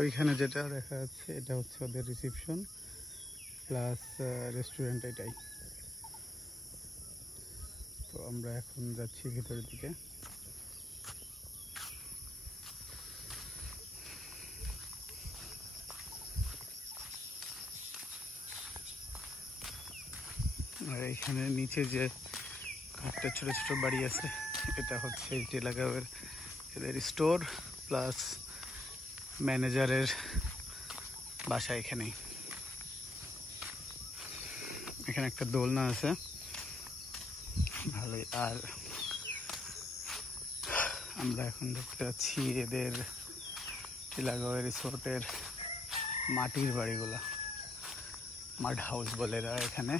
ওইখানে যেটা দেখা যাচ্ছে এটা হচ্ছে ওদের রিসেপশন প্লাস রেস্টুরেন্ট এটাই। তো আমরা এখন যাচ্ছি ভিতরের দিকে। আর এখানে নিচে যে একটা ছোট ছোট বাড়ি আছে এটা হচ্ছে টেলাগাঁওয়ের এদের স্টোর প্লাস ম্যানেজারের বাসা এখানেই। এখানে একটা দোলনা আছে ভালোই। আর আমরা এখন দেখতে পাচ্ছি এদের টেলাগাঁওয়ের রিসোর্টের মাটির বাড়িগুলা, মাড হাউস বলে এরা এখানে।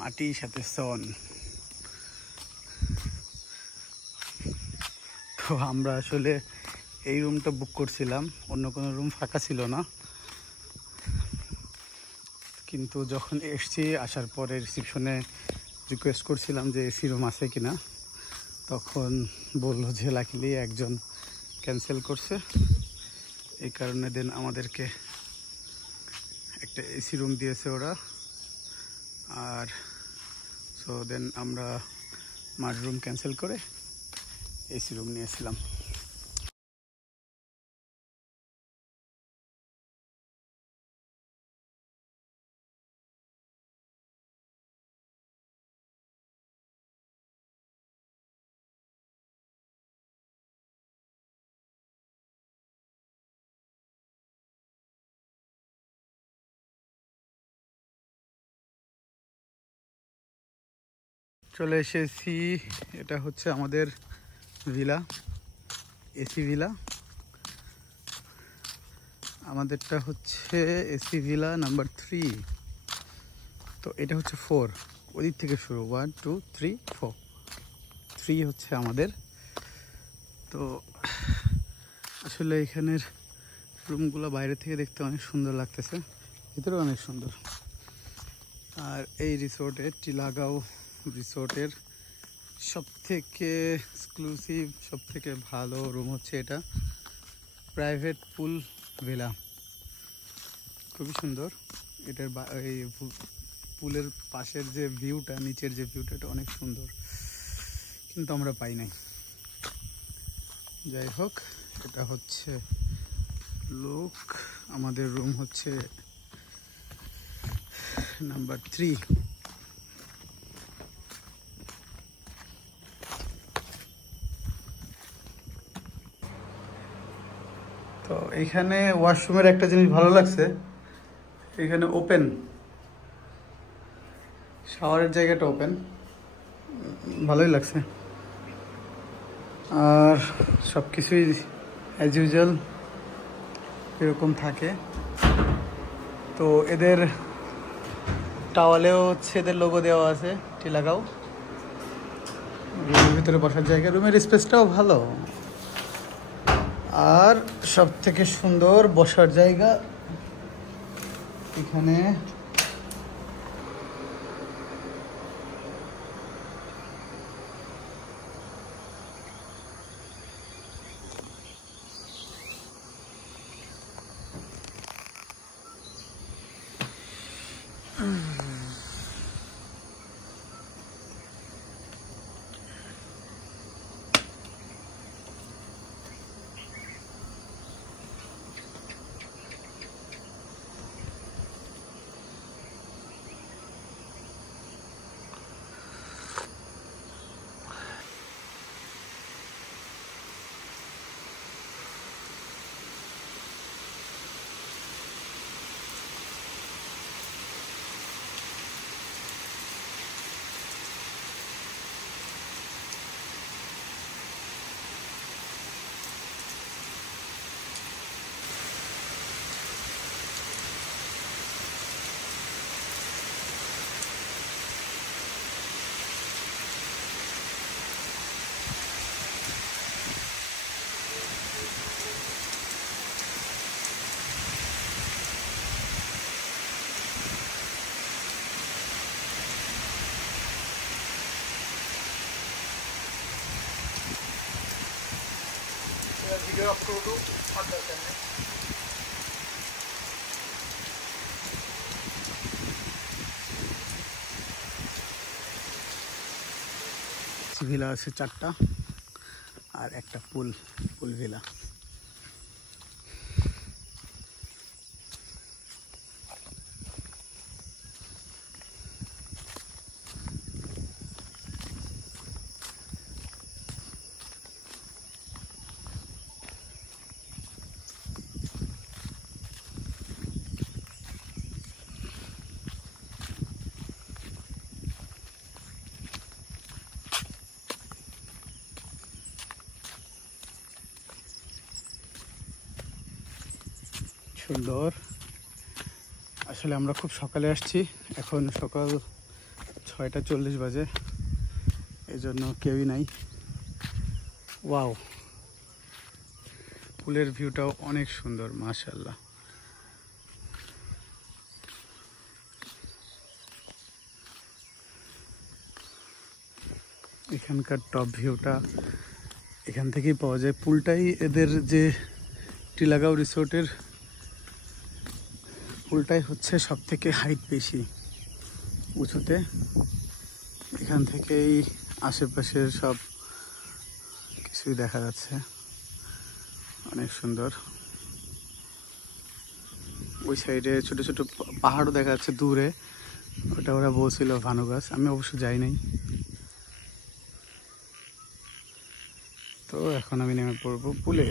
মাটির সাথে সন। তো আমরা আসলে এই রুমটা বুক করছিলাম, অন্য কোনো রুম ফাঁকা ছিল না। কিন্তু যখন এসছি আসার পরে রিসেপশনে রিকোয়েস্ট করছিলাম যে এসি রুম আছে কিনা, তখন বললো যে লাকিলি একজন ক্যান্সেল করছে, এই কারণে দেন আমাদেরকে একটা এসি রুম দিয়েছে ওরা। আর সো দেন আমরা মাড রুম ক্যান্সেল করে এসি রুম নিয়েছিলাম। চলে এসেছি, এটা হচ্ছে আমাদের ভিলা, এসি ভিলা। আমাদেরটা হচ্ছে এসি ভিলা নাম্বার 3। তো এটা হচ্ছে 4, ওদিক থেকে শুরু 1 2 3 4, 3 হচ্ছে আমাদের। তো আসলে এখানের রুমগুলো বাইরে থেকে দেখতে অনেক সুন্দর লাগতেছে, ভিতরে অনেক সুন্দর। আর এই রিসোর্টে টেলাগাঁও রিসোর্টের সবথেকে এক্সক্লুসিভ সবথেকে ভালো রুম হচ্ছে এটা, প্রাইভেট পুল ভিলা। খুবই সুন্দর। এটার এই পুলের পাশের যে ভিউটা, নিচের যে ভিউটা, এটা অনেক সুন্দর, কিন্তু আমরা পাই নাই। যাই হোক, এটা হচ্ছে লোক। আমাদের রুম হচ্ছে নাম্বার 3। তো এখানে ওয়াশরুমের একটা জিনিস ভালো লাগছে, এখানে ওপেন শাওয়ারের জায়গাটা ওপেন, ভালোই লাগছে। আর সব কিছুই অ্যাজ ইউজুয়াল এরকম থাকে। তো এদের টাওয়ালেও হচ্ছে এদের লোগো দেওয়া আছে টেলাগাঁও। রুমের ভিতরে বসার জায়গা, রুমের স্পেসটাও ভালো। আর সব থেকে সুন্দর বসার জায়গা এখানে। ভিডিও অফ করবো আর দরকার নেই। ভিলা আছে 4টা আর একটা পুল ভিলা। সুন্দর। আসলে আমরা খুব সকালে আসছি, এখন সকাল 6:40 বাজে, এই জন্য কেউই নাই। ওয়াও, পুলের ভিউটাও অনেক সুন্দর মাশাআল্লাহ। এখানকার টপ ভিউটা এখান থেকেই পাওয়া যায়। পুলটাই এদের যে টিলাগাঁও রিসোর্টের পুলটাই হচ্ছে সব থেকে হাইট বেশি উঁচুতে। এখান থেকেই আশেপাশের সব কিছুই দেখা যাচ্ছে, অনেক সুন্দর। ওই সাইডে ছোট ছোট পাহাড়ও দেখা যাচ্ছে দূরে, ওটা ওরা বলছিল ভানু গাছ, আমি অবশ্য যাই নাই। তো এখন আমি নেমে পড়বো পুলে।